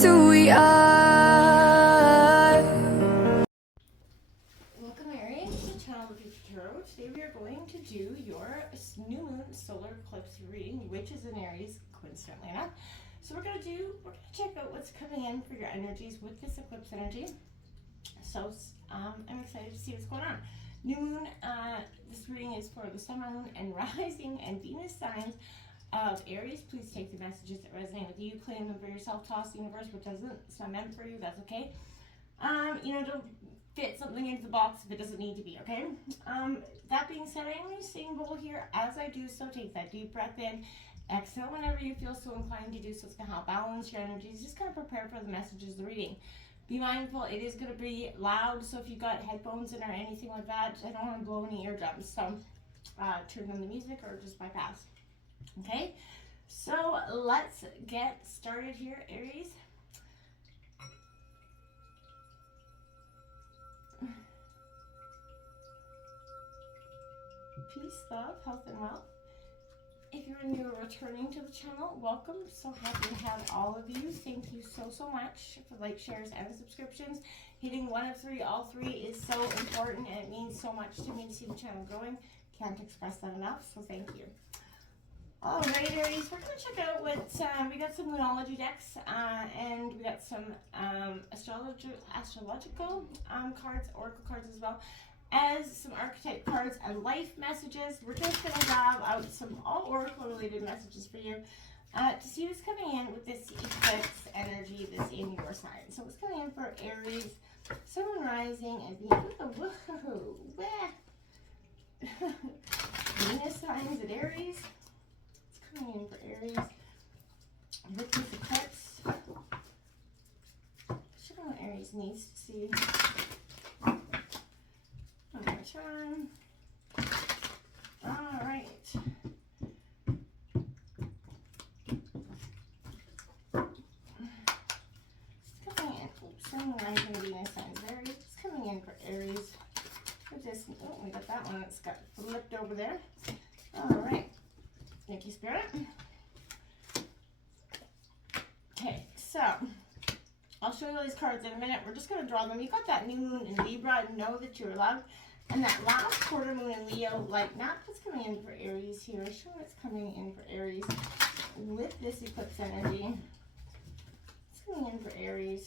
just who we are. Welcome Aries to Channel the Future Tarot. Today we are going to do your new moon solar eclipse reading, which is in Aries, coincidentally enough. So we're gonna check out what's coming in for your energies with this eclipse energy. So I'm excited to see what's going on. New moon, this reading is for the sun, moon, and rising and Venus signs of Aries. Please take the messages that resonate with you, claim them for yourself, toss the universe what doesn't. It's not meant for you, that's okay. Don't fit something into the box if it doesn't need to be, okay? That being said, I am going to sing bowl here. As I do so, take that deep breath in. Exhale whenever you feel so inclined to do so. It's going to help balance your energies. Just kind of prepare for the messages of the reading. Be mindful, it is going to be loud, so if you've got headphones in or anything like that, I don't want to blow any eardrums. So turn on the music or just bypass. Okay, so let's get started here, Aries. Peace, love, health, and wealth. If you're new or returning to the channel, welcome. So happy to have all of you. Thank you so much for likes, shares, and subscriptions. Hitting one of three, all three is so important, and it means so much to me to see the channel growing. Can't express that enough, so thank you. All right, Aries, we're going to check out what, we got some Moonology decks, and we got some astrological cards, oracle cards as well, as some archetype cards and life messages. We're just going to grab out some all oracle related messages for you to see what's coming in with this eclipse energy that's in your sign. So what's coming in for Aries, Sun, Moon, Rising, and Venus signs at Aries. Coming in for Aries with this eclipse. Show me what Aries needs to see. One more time. All right. It's coming in. Oops, Sun, Rising, Venus signs of Aries. It's coming in for Aries. With this, oh, we got that one that's got flipped over there. All right. Thank you, Spirit. Okay, so I'll show you all these cards in a minute. We're just going to draw them. You got that new moon in Libra. Know that you're loved. And that last quarter moon in Leo, like not what's coming in for Aries here. Show what's coming in for Aries with this eclipse energy. What's coming in for Aries?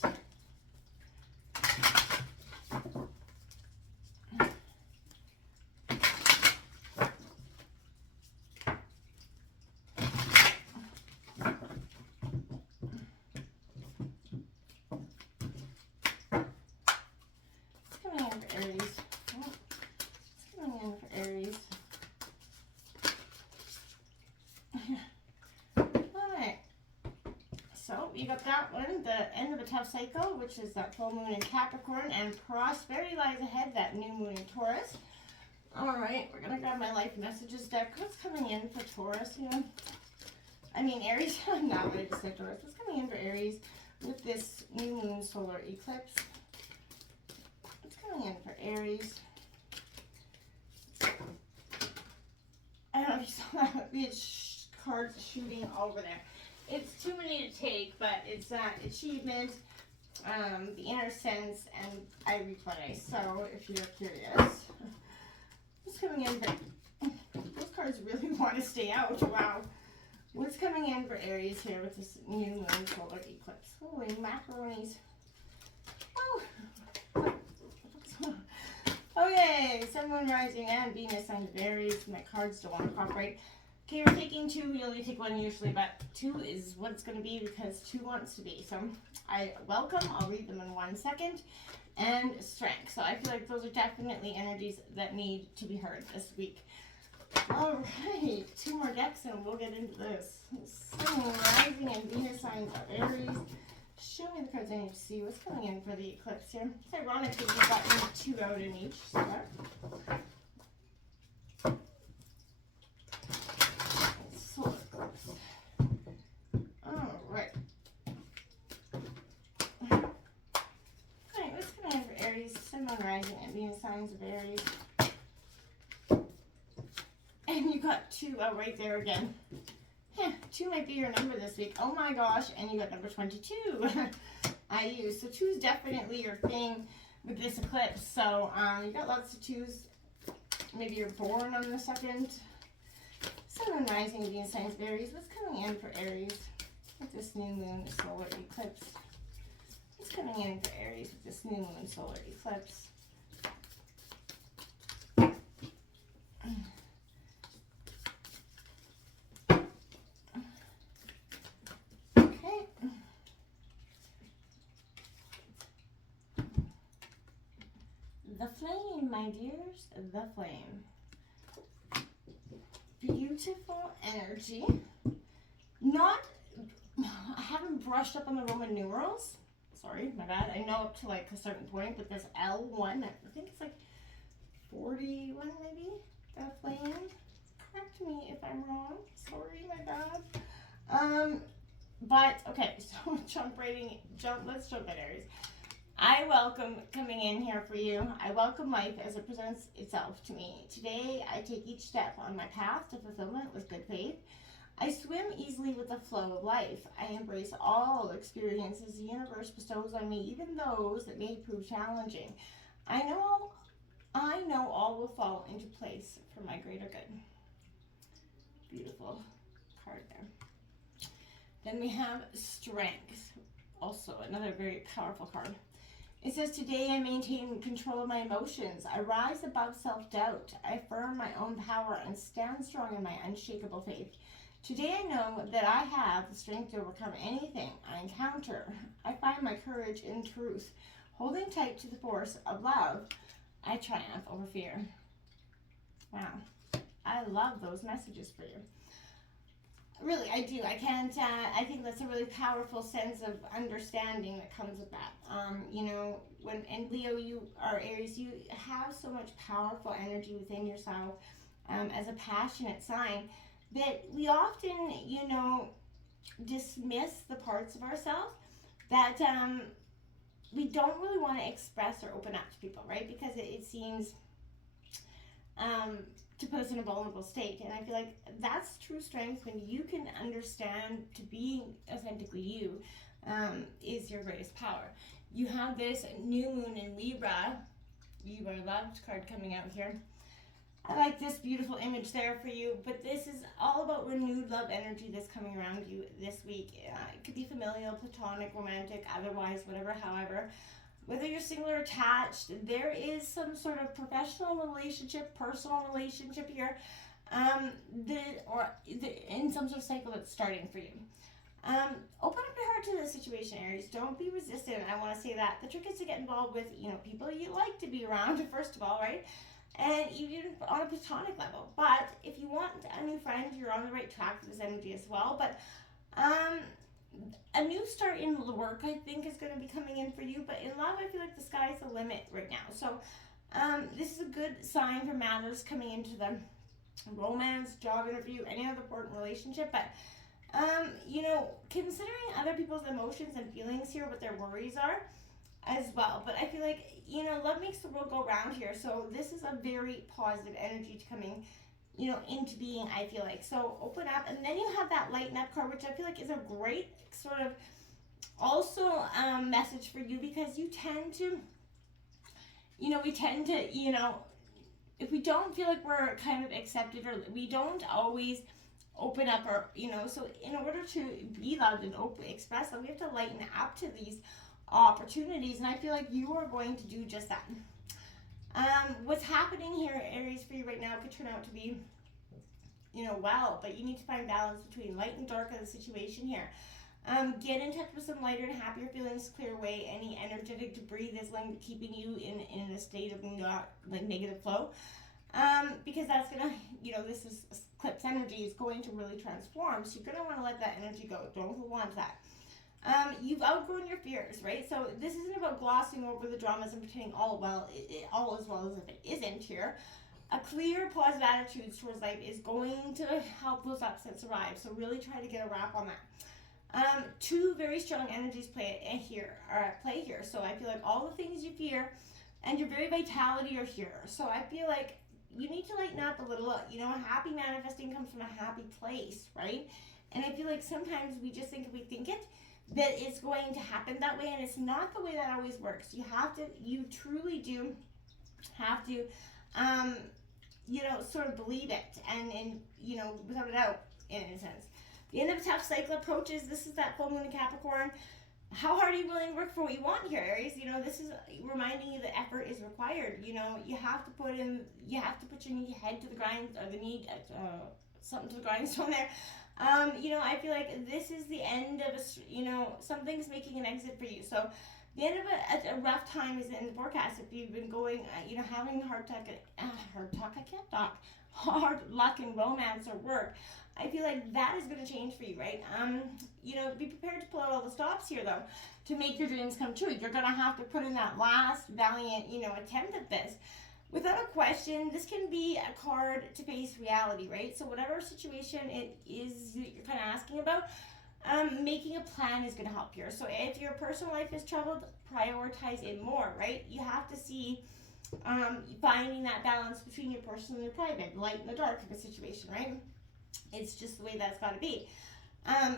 You got that one, the end of a tough cycle, which is that full moon in Capricorn, and prosperity lies ahead, that new moon in Taurus. All right, we're going to grab my life messages deck. What's coming in for Taurus? Aries. I'm not ready to say Taurus. What's coming in for Aries with this new moon solar eclipse? What's coming in for Aries? I don't know if you saw that. We had cards shooting over there. It's too many to take, but it's achievement, the inner sense, and I replay. So if you're curious, what's coming in for those cards really want to stay out. Wow. What's coming in for Aries here with this new moon solar eclipse? Holy macaronis. Oh. Okay, Sun, Moon, Rising, and Venus signs of Aries. My cards don't want to cooperate. Okay, we're taking two. We only take one usually, but two is what it's going to be because two wants to be. So I'll read them in 1 second. And strength. So I feel like those are definitely energies that need to be heard this week. All right, two more decks and we'll get into this. Sun, Moon, Rising, and Venus signs of Aries. Show me the cards I need to see. What's coming in for the eclipse here? It's ironic that we've gotten two out in each. So there. Solar eclipse. All right. Okay, what's coming in for Aries, Sun, Moon, Rising, and Venus signs of Aries? And you got two right there again. 2 might be your number this week. Oh my gosh, and you got number 22. I use. So 2 is definitely your thing with this eclipse. So you got lots of 2s. Maybe you're born on the 2nd. Sun and rising being signs of Aries. What's coming in for Aries with this new moon solar eclipse? What's coming in for Aries with this new moon solar eclipse? Okay. The flame, my dears, the flame. Beautiful energy. Not, I haven't brushed up on the Roman numerals. Sorry, my bad. I know up to like a certain point, but this L1, I think it's like 41 maybe, the flame. Correct me if I'm wrong. Sorry, my bad. But, okay, so let's jump at Aries. I welcome coming in here for you. I welcome life as it presents itself to me. Today, I take each step on my path to fulfillment with good faith. I swim easily with the flow of life. I embrace all experiences the universe bestows on me, even those that may prove challenging. I know all will fall into place for my greater good. Beautiful card there. Then we have Strength, also another very powerful card. It says, today I maintain control of my emotions. I rise above self-doubt. I affirm my own power and stand strong in my unshakable faith. Today I know that I have the strength to overcome anything I encounter. I find my courage in truth. Holding tight to the force of love, I triumph over fear. Wow. I love those messages for you. Really, I do. I can't, I think that's a really powerful sense of understanding that comes with that. You know, and Leo, you are Aries, you have so much powerful energy within yourself as a passionate sign that we often, you know, dismiss the parts of ourselves that we don't really want to express or open up to people, right? Because it seems to put us in a vulnerable state. And I feel like that's true strength when you can understand to being authentically you is your greatest power. You have this new moon in Libra. You are loved card coming out here. I like this beautiful image there for you, but this is all about renewed love energy that's coming around you this week. It could be familial, platonic, romantic, otherwise, whatever, however. Whether you're single or attached, there is some sort of professional relationship, personal relationship here, in some sort of cycle that's starting for you. Open up your heart to this situation, Aries. Don't be resistant. I want to say that. The trick is to get involved with, you know, people you like to be around, first of all, right? And even on a platonic level. But if you want a new friend, you're on the right track for this energy as well. But a new start in work, I think, is going to be coming in for you. But in love, I feel like the sky's the limit right now. So this is a good sign for matters coming into the romance, job interview, any other important relationship. But, you know, considering other people's emotions and feelings here, what their worries are as well. But I feel like, you know, love makes the world go round here. So this is a very positive energy to coming, you know, into being, I feel like. So open up. And then you have that lighten up card, which I feel like is a great sort of also message for you, because you tend to, you know, if we don't feel like we're kind of accepted, or we don't always open up, or, you know, so in order to be loved and express love, we have to lighten up to these opportunities, and I feel like you are going to do just that. What's happening here, Aries, for you right now could turn out to be, you know, well, but you need to find balance between light and dark of the situation here. Get in touch with some lighter and happier feelings, clear away any energetic debris that's keeping you in a state of not like negative flow, because that's gonna, you know, this is eclipse energy is going to really transform, so you're gonna want to let that energy go. Don't hold on to that. You've outgrown your fears, right? So this isn't about glossing over the dramas and pretending all is well as if it isn't here. A clear, positive attitude towards life is going to help those upsets arrive. So really try to get a wrap on that. Two very strong energies play here. So I feel like all the things you fear and your very vitality are here. So I feel like you need to lighten up a little. You know, a happy manifesting comes from a happy place, right? And I feel like sometimes we just think if we think it, that it's going to happen that way, and it's not the way that always works. You truly do have to, sort of believe it, and without a doubt, in a sense. The end of a tough cycle approaches. This is that full moon in Capricorn. How hard are you willing to work for what you want here, Aries? This is reminding you that effort is required. You have to put your head to the grind, or something to the grindstone there. I feel like this is the end of something's making an exit for you. So the end of a rough time is in the forecast. If you've been going, having hard luck in romance or work, I feel like that is going to change for you, right? Be prepared to pull out all the stops here, though, to make your dreams come true. You're going to have to put in that last valiant, attempt at this. Without a question, this can be a card to face reality, right? So whatever situation it is that you're kind of asking about, making a plan is going to help here. So if your personal life is troubled, prioritize it more, right? You have to see finding that balance between your personal and your private, light and the dark of a situation, right? It's just the way that's got to be.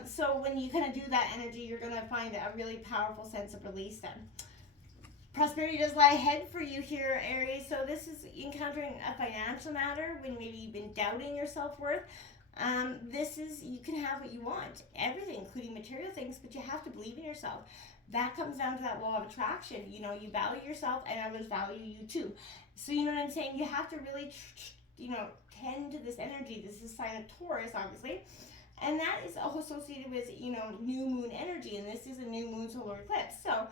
So when you kind of do that energy, you're going to find a really powerful sense of release then. Prosperity does lie ahead for you here, Aries. So this is encountering a financial matter when maybe you've been doubting your self-worth. You can have what you want, everything, including material things, but you have to believe in yourself. That comes down to that law of attraction. You value yourself and others value you too. So you know what I'm saying? You have to really, tend to this energy. This is a sign of Taurus, obviously. And that is also associated with, new moon energy. And this is a new moon solar eclipse. So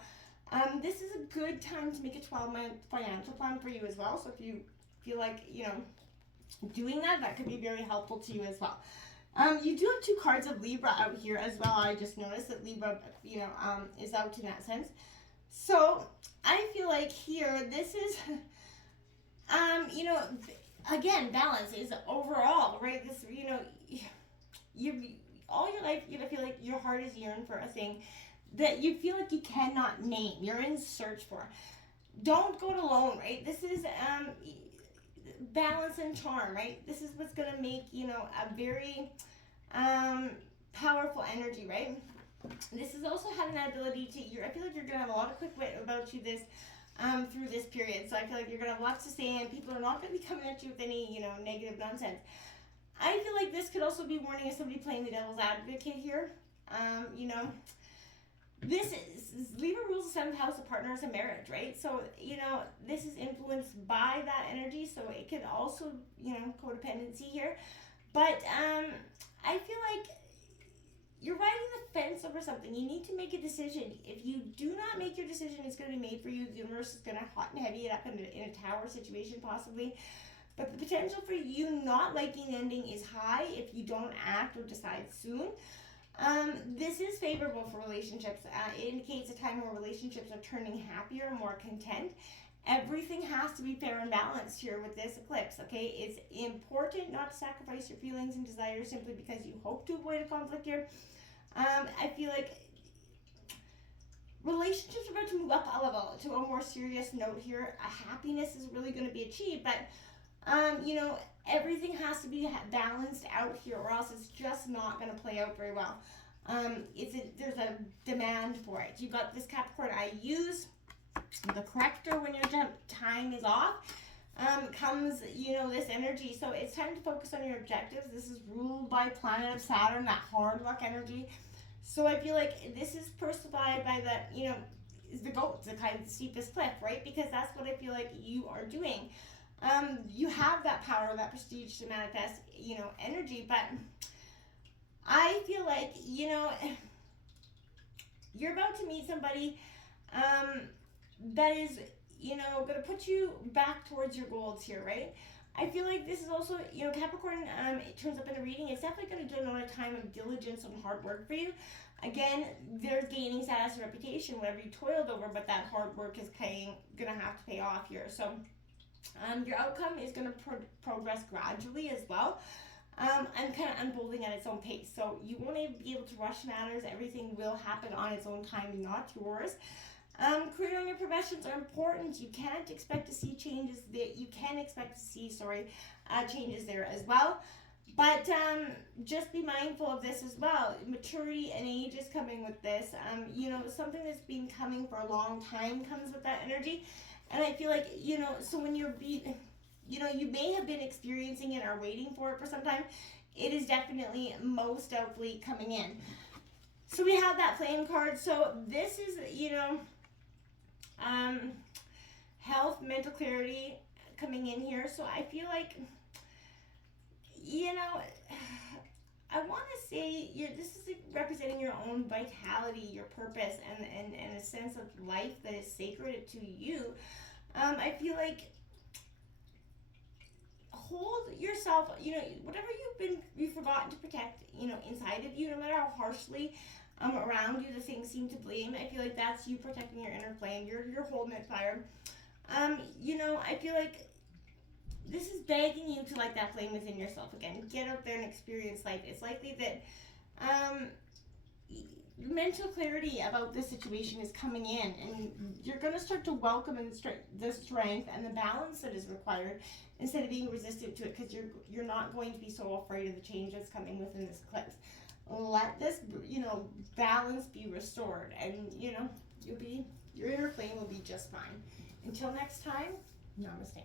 this is a good time to make a 12-month financial plan for you as well. So if you feel like, doing that could be very helpful to you as well. You do have 2 cards of Libra out here as well. I just noticed that Libra, is out in that sense. So I feel like here, this is, again, balance is overall, right? This, all your life, you're going to feel like your heart is yearning for a thing that you feel like you cannot name. You're in search for. Don't go it alone, right? This is balance and charm, right? This is what's going to make, a very powerful energy, right? This is also having that ability to, I feel like you're going to have a lot of quick wit about you through this period. So I feel like you're going to have lots to say, and people are not going to be coming at you with any, negative nonsense. I feel like this could also be warning of somebody playing the devil's advocate here. This is, Libra rules the 7th house of partners and marriage, right? So, this is influenced by that energy, so it could also, codependency here. But I feel like you're riding the fence over something. You need to make a decision. If you do not make your decision, it's going to be made for you. The universe is going to hot and heavy it up in a tower situation, possibly. But the potential for you not liking the ending is high if you don't act or decide soon. This is favorable for relationships. It indicates a time where relationships are turning happier, more content. Everything has to be fair and balanced here with this eclipse, okay? It's important not to sacrifice your feelings and desires simply because you hope to avoid a conflict here. I feel like relationships are about to move up a level to a more serious note here. Happiness is really going to be achieved, but everything has to be balanced out here, or else it's just not going to play out very well. There's a demand for it. You got this Capricorn. I use the corrector when your time is off. Comes this energy. So it's time to focus on your objectives. This is ruled by planet of Saturn, that hard luck energy. So I feel like this is personified by is the goat, the kind of steepest cliff, right? Because that's what I feel like you are doing. You have that power, that prestige to manifest, energy, but I feel like, you're about to meet somebody that is, going to put you back towards your goals here, right? I feel like this is also, Capricorn, it turns up in a reading. It's definitely going to denote a time of diligence and hard work for you. Again, there's gaining status and reputation, whatever you toiled over, but that hard work is going to have to pay off here. So, your outcome is going to progress gradually as well, and kind of unfolding at its own pace. So you won't be able to rush matters. Everything will happen on its own time, not yours. Career and your professions are important. You can't expect to see changes that you can expect to see, changes there as well. But just be mindful of this as well. Maturity and age is coming with this. You know, something that's been coming for a long time comes with that energy. And I feel like, you know, so when you know, you may have been experiencing it or waiting for it for some time. It is definitely most doubtfully coming in. So we have that flame card. So this is, you know, health, mental clarity coming in here. So I feel like, you know, I want to say this is representing your own vitality, your purpose, and a sense of life that is sacred to you. I feel like hold yourself, you know, whatever you've forgotten to protect, you know, inside of you, no matter how harshly around you the things seem to blame. I feel like that's you protecting your inner flame. You're holding it fire. You know, I feel like this is begging you to light that flame within yourself again. Get out there and experience life. It's likely that mental clarity about this situation is coming in, and you're going to start to welcome the strength and the balance that is required instead of being resistant to it, because you're not going to be so afraid of the change that's coming within this eclipse. Let this, you know, balance be restored, and you know, your inner flame will be just fine. Until next time, namaste.